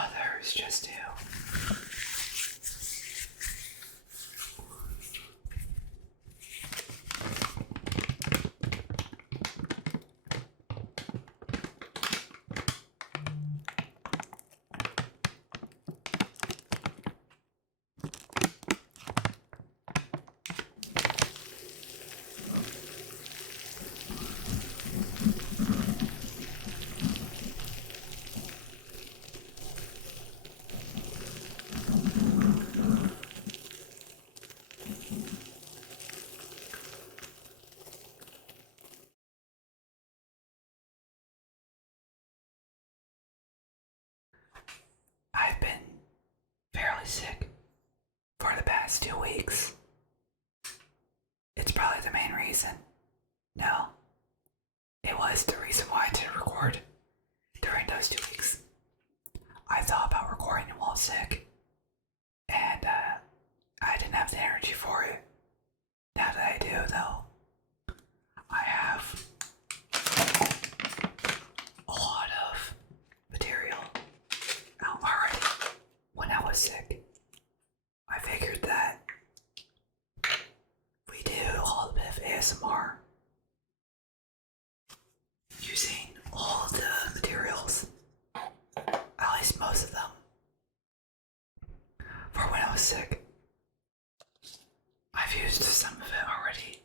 Others just do. I've been fairly sick for the past 2 weeks. It's probably the main reason. No, it was the reason why I didn't record during those 2 weeks. I thought about recording while sick, and I didn't have the energy for it. Now that I do, though, I have a lot of material out already. When I was sick, I figured that we do a little bit of ASMR using all of the materials, at least most of them, for when I was sick. I've used some of it already,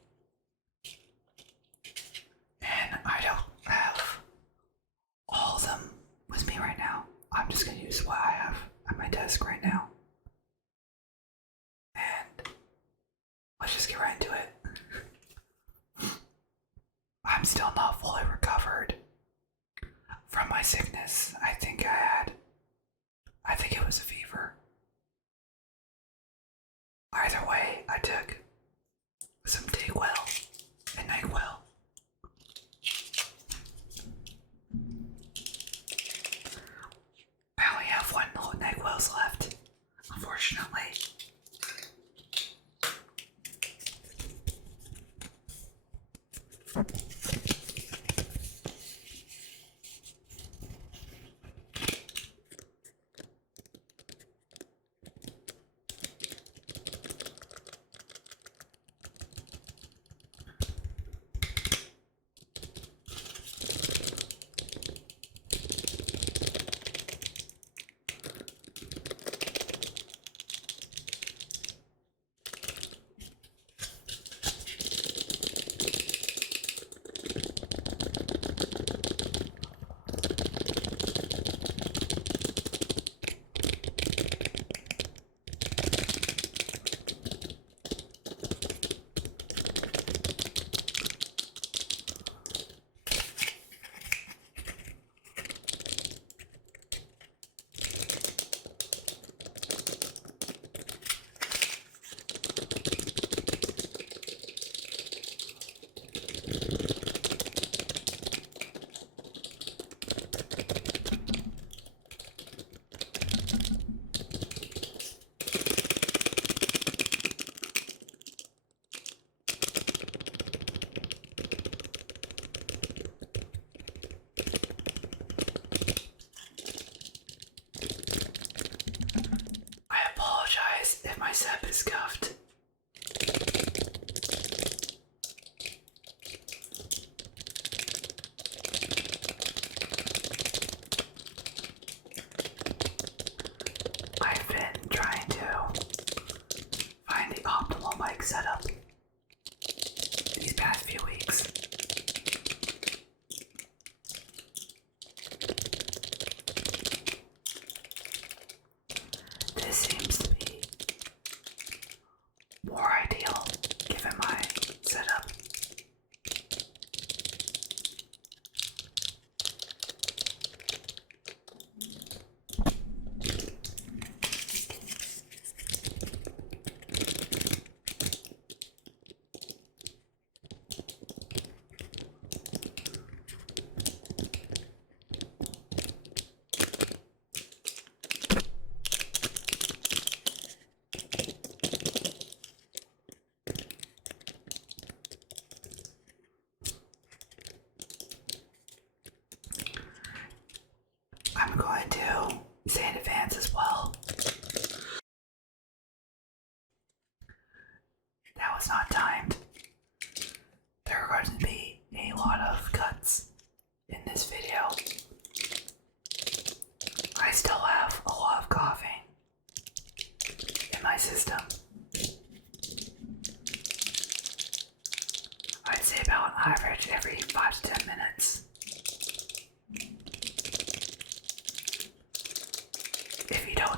and I don't have all of them with me right now. I'm just gonna use what I have at my desk right now. And let's just get right into it. I'm still not fully recovered from my sickness. I think it was a fever. Either way, I took some Dayquil and NyQuil. I only have one NyQuil's left, unfortunately. If my sep is scuffed. I've been trying to find the optimal mic setup these past few weeks. This seems to be more ideal given my setup.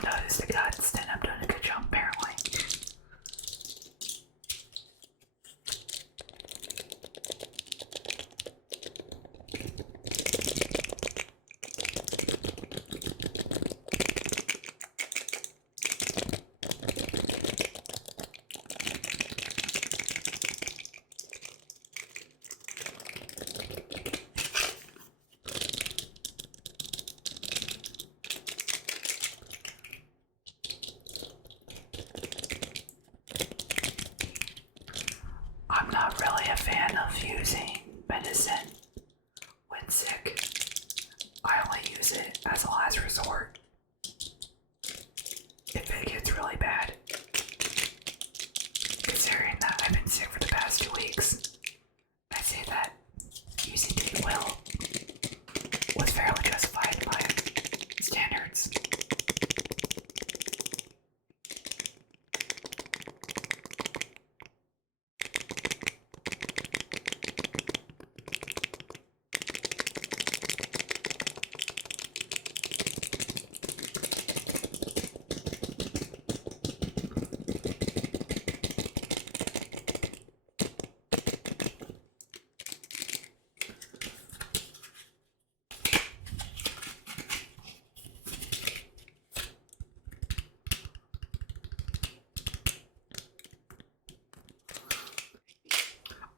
don't notice the cuts, then I'm doing a good job apparently. I'm not really a fan of using medicine when sick. I only use it as a last resort if it gets really bad. Considering that I've been sick for the past 2 weeks, I'd say that using Dayquil was fairly justified by standards.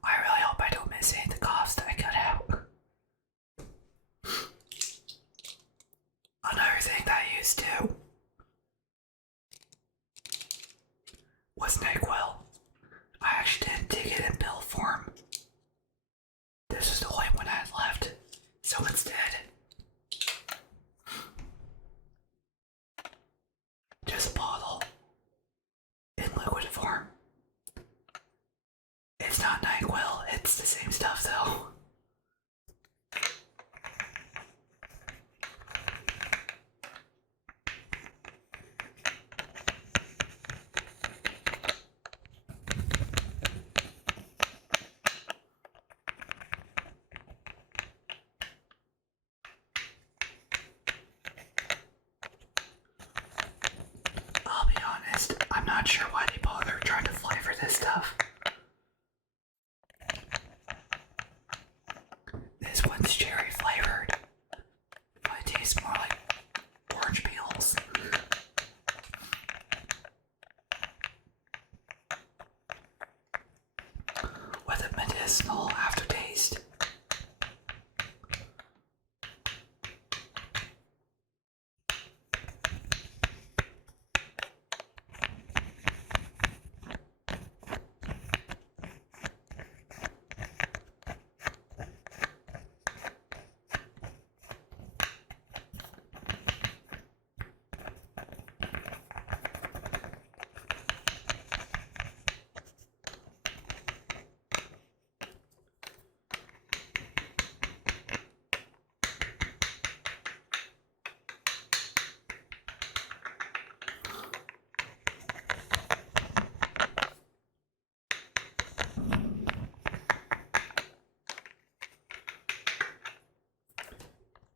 I really hope I don't miss any of the coughs that I cut out. Another thing that I used to was NyQuil. I actually didn't take it in pill form. This was the only one I had left. So instead, just a bottle in liquid form. It's not NyQuil, it's the same stuff though. I'll be honest, I'm not sure why they bother trying to flavor this stuff. This one's cherry flavored, but it tastes more like orange peels. With a medicinal aftertaste.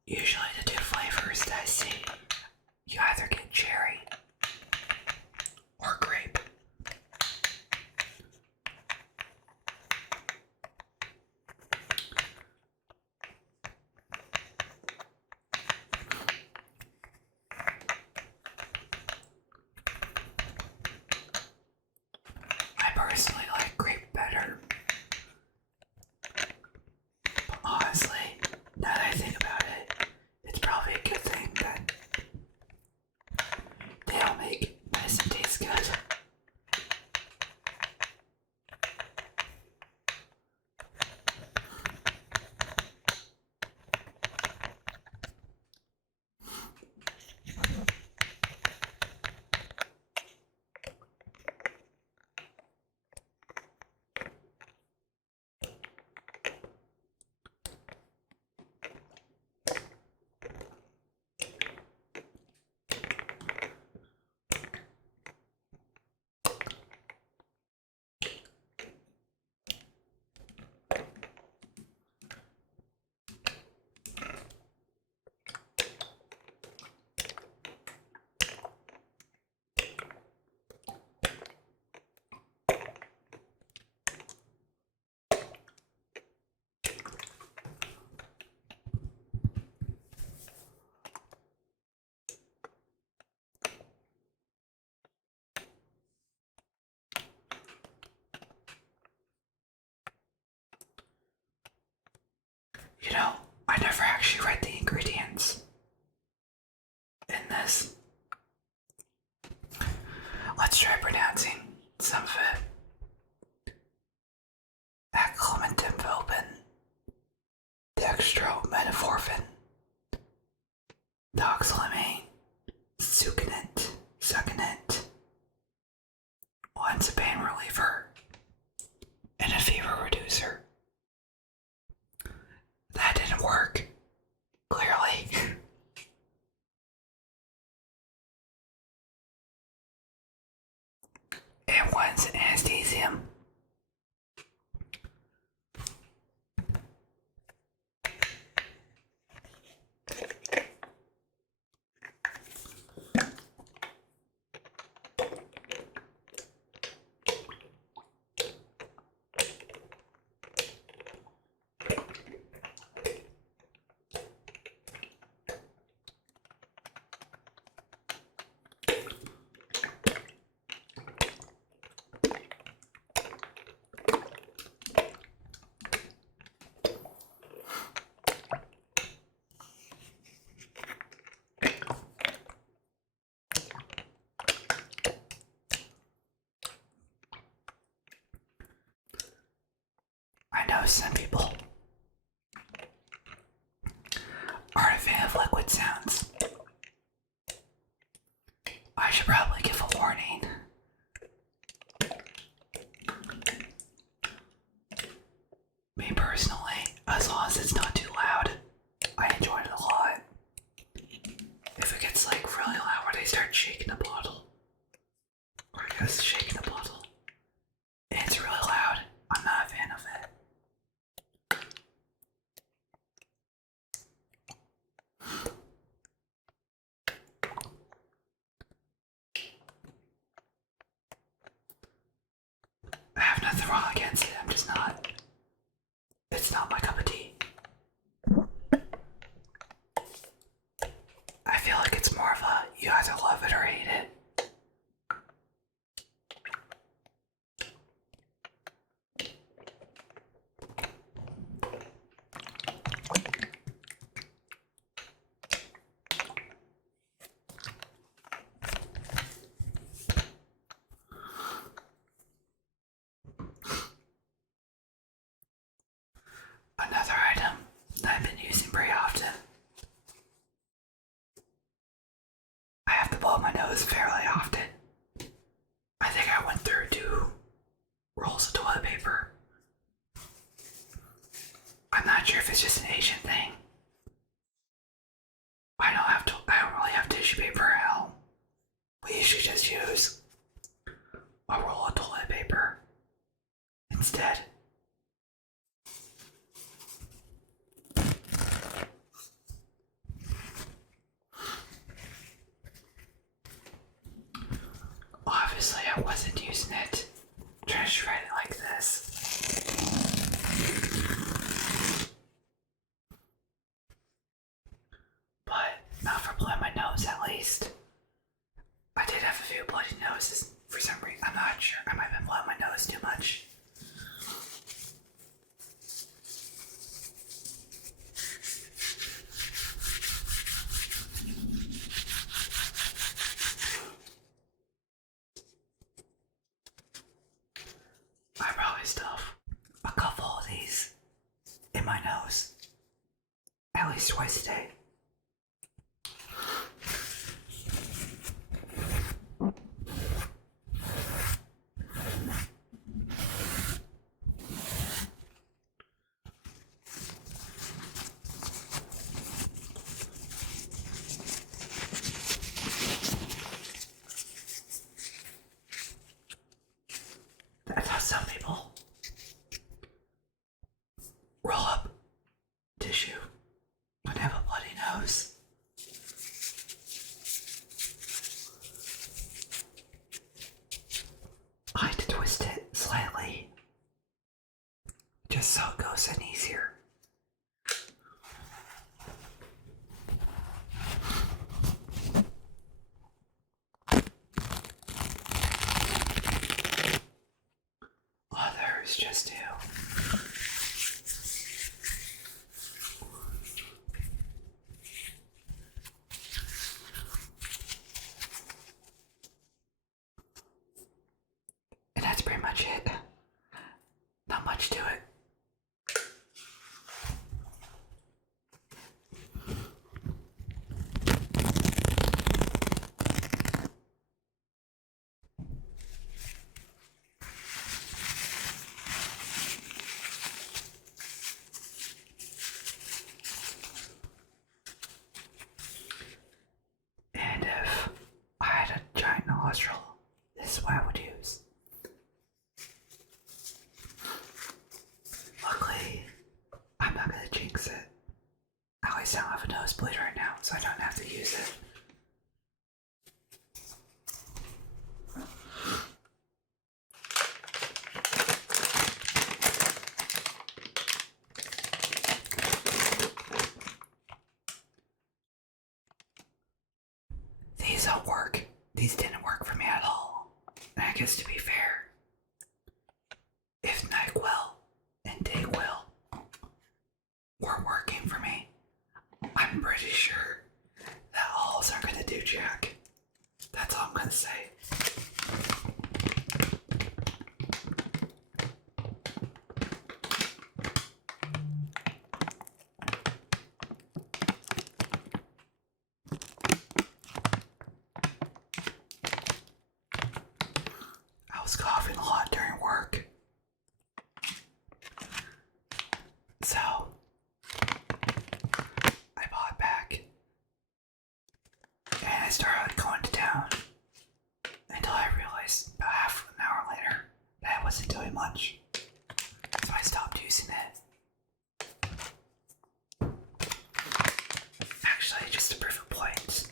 Usually the two flavors that I see, you either get cherry or grape. I personally like grape better. But honestly, now that I think about it, Let's try pronouncing some of it. Acclimatimphobin, dextrometaphorphin, doxylamine, succinate, one's a pain reliever, and a fever reducer. That didn't work, clearly. And one's an anesthesium. I know some people aren't a fan of liquid sounds. I should probably give a warning. Me personally, as long as it's not too loud, I enjoy it a lot. If it gets like really loud when they start shaking the bottle, or I guess shaking the bottle, and it's really loud, I'm not a fan of it. I have nothing wrong against it, I'm just not. It's not my cup of tea. I feel like it's more of a you either love it or hate it. Another item that I've been using pretty often. I have to blow my nose fairly often. I think I went through 2 rolls of toilet paper. I'm not sure if it's just an Asian thing. I don't really have tissue paper at home. We usually just use a roll of toilet paper instead. Obviously, I wasn't using it. Try to shred it like this. But not for blowing my nose, at least. I did have a few bloody noses for some reason. I'm not sure. I might have been blowing my nose too much. I probably stuff a couple of these in my nose at least twice a day. That's how some people roll up tissue when they have a bloody nose. I like to twist it slightly just so it goes in easier. Others just do. much it. Not much to it. And if I had a giant nostril, this is what I would use. Luckily, I'm not gonna jinx it. At least I don't have a nosebleed right now, so I don't have to use it. These don't work. These didn't work for me at all. And I guess to be fair, if NyQuil and DayQuil were working for me, I'm pretty sure that alls aren't gonna do jack. That's all I'm gonna say. I was coughing a lot during work. So, I bought back. And I started going to town. Until I realized about half an hour later that I wasn't doing much. So I stopped using it. Actually, just to prove a point.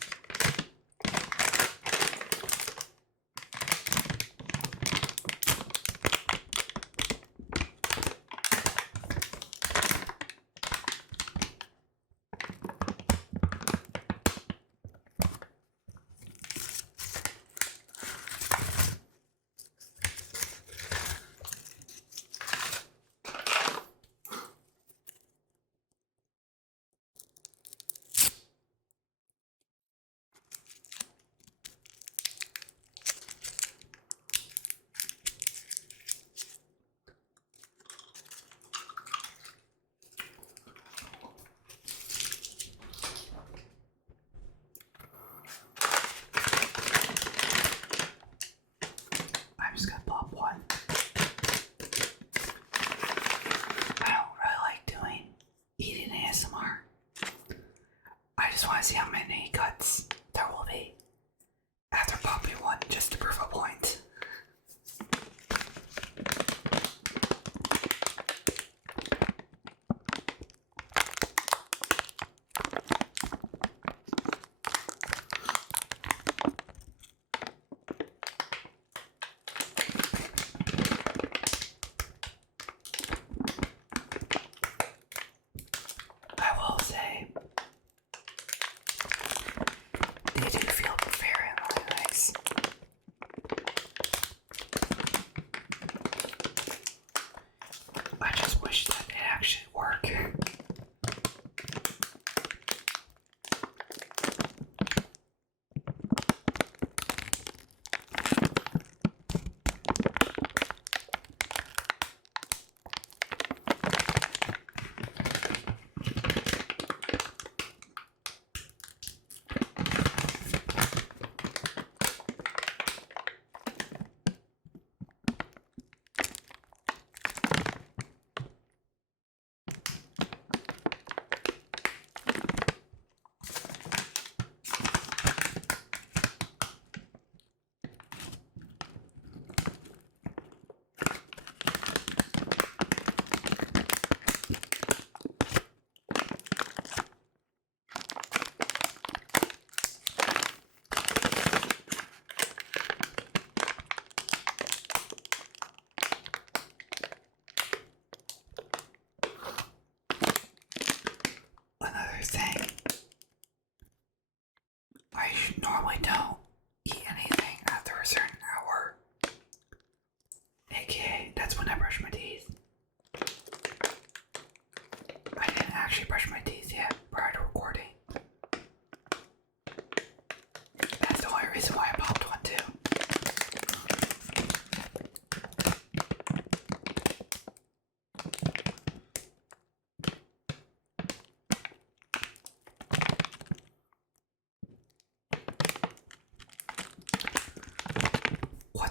I'm just gonna pop one. I don't really like doing eating ASMR. I just want to see how many cuts there will be after popping one, just to prove a point. I will say,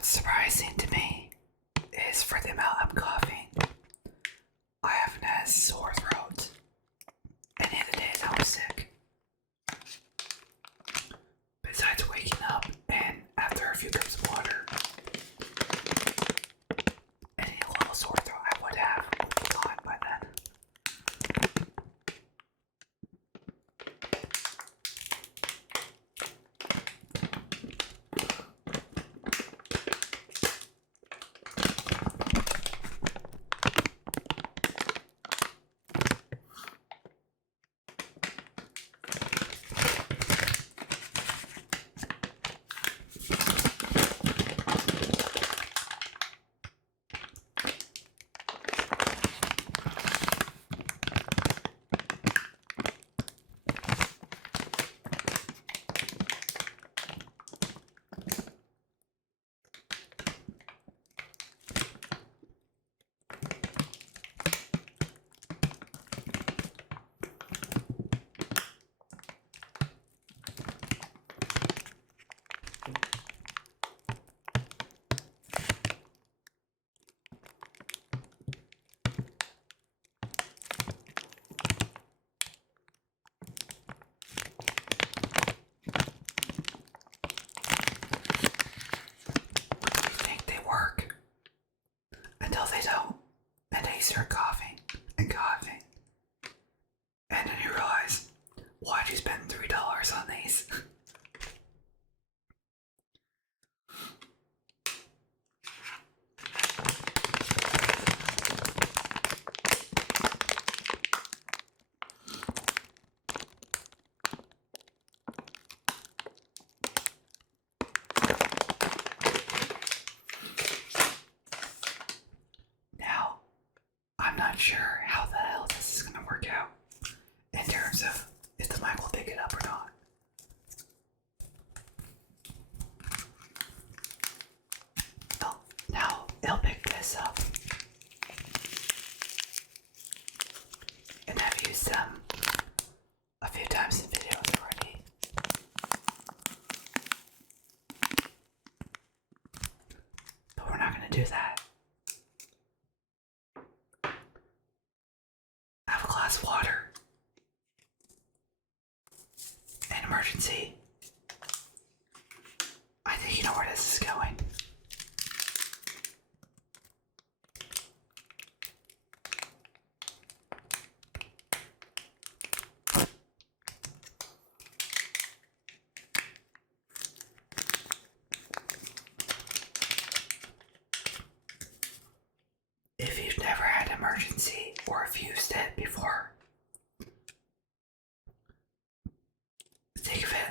surprising to me is for the amount I'm coughing, I haven't had a sore throat any of the days I was sick. Besides waking up and after a few cups of water, any little sore throat I would have would be gone by then. Until they don't, and then you start coughing and coughing, and then you realize, why'd you spend $3 on these? Now, I'm not sure how the hell this is gonna work out in terms of if the mic will pick it up or not. Oh, now it'll pick this up. And I've used them a few times in videos already. But we're not gonna do that. I have a glass of water. An emergency. I think you know where this is going. If you've never had an emergency or if you've used it before, think of it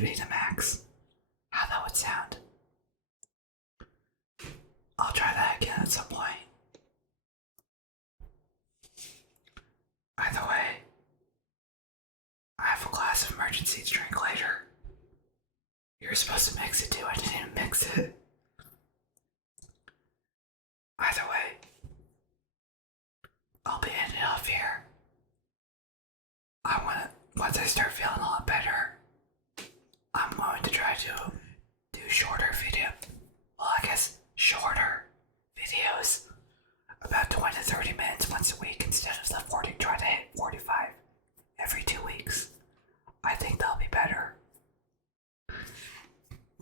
productivity to max. How that would sound. I'll try that again at some point. Either way, I have a glass of emergency to drink later. You're supposed to mix it too, I didn't mix it. Either way, I'll be ending off here. Once I start feeling a lot better, I'm going to try to do shorter shorter videos. About 20 to 30 minutes once a week instead of the 40, try to hit 45 every 2 weeks. I think that'll be better.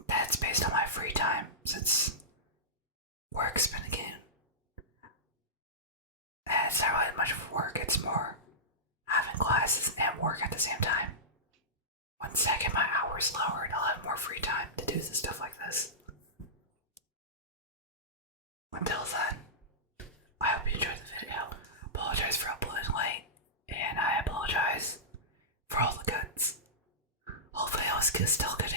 That's based on my free time, since work's been again. And it's not really much of work, it's more having classes and work at the same time. Once I get my hours lowered, I'll have more free time to do stuff like this. Until then, I hope you enjoyed the video. Apologize for uploading late, and I apologize for all the cuts. Hopefully I was still good